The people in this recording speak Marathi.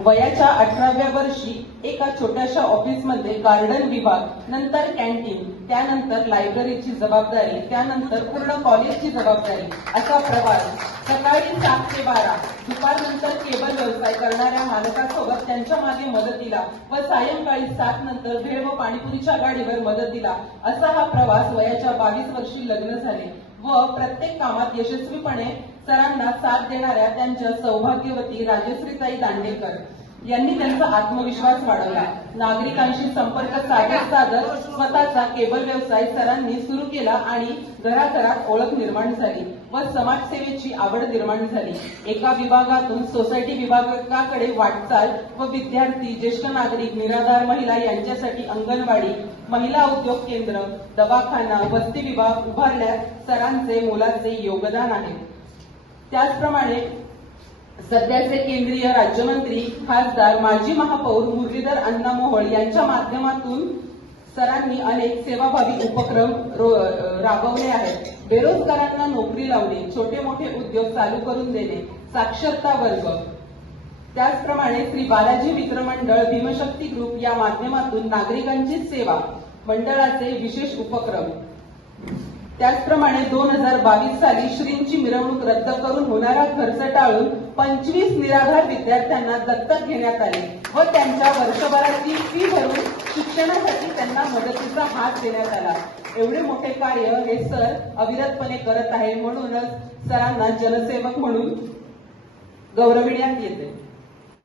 वयाच्या अठराव्या वर्षी एका छोट्याशा ऑफिसमध्ये गार्डन विभाग नंतर कॅन्टीन त्यानंतर लायब्ररीची जबाबदारी त्यानंतर पूर्ण कॉलेजची जबाबदारी असा प्रवास सकाळी सात ते बारा दुपारनंतर केबल व्यवसाय करणाऱ्या मालकासोबत त्यांच्या मागे मदतीला व सायंकाळी सात नंतर भेळ व पाणीपुरीच्या गाडीवर मदतीला असा हा प्रवास वयाच्या बावीस वर्षी लग्न झाले व प्रत्येक कामात यशस्वीपणे सरांना साथ देणाऱ्या त्यांच्या सौभाग्यवती राजश्रीताई दांडेकर यांनी त्यांचा आत्मविश्वास वाढवला. नागरिकांशी संपर्क साधत साधत स्वतःचा केबल व्यवसाय सरांनी सुरू केला आणि घराघरात ओळख निर्माण झाली व समाजसेवेची आवड निर्माण झाली. एका विभागातून सोसायटी विभागाकडे वाटचाल व विद्यार्थी ज्येष्ठ नागरिक निराधार महिला यांच्यासाठी अंगणवाडी महिला उद्योग केंद्र दवाखाना वस्ती विभाग उभारण्यात सरांचे मोलाचे योगदान आहे. त्याचप्रमाणे सध्याचे केंद्रीय राज्यमंत्री खासदार माजी महापौर मुरलीधर अण्णा मोहोळ यांच्या माध्यमातून सरांनी अनेक सेवाभावी उपक्रम रो- राबवले आहेत. बेरोजगारांना नोकरी लावणे छोटे मोठे उद्योग चालू करून देणे साक्षरता वर्ग. त्याचप्रमाणे श्री बालाजी विक्रमंडळ भीमशक्ती ग्रुप या माध्यमातून नागरिकांची सेवा मंडळाचे विशेष उपक्रम. त्याचप्रमाणे दोन हजार बावीस साली श्रींची मिरवणूक रद्द करून होणारा खर्च टाळून पंचवीस निराधार विद्यार्थ्यांना दत्तक घेण्यात आले व त्यांच्या वर्षभराची फी भरून शिक्षणासाठी त्यांना मदतीचा हात देण्यात आला. एवढे मोठे कार्य हे सर अविरतपणे करत आहे म्हणूनच सरांना जनसेवक म्हणून गौरविण्यात येते.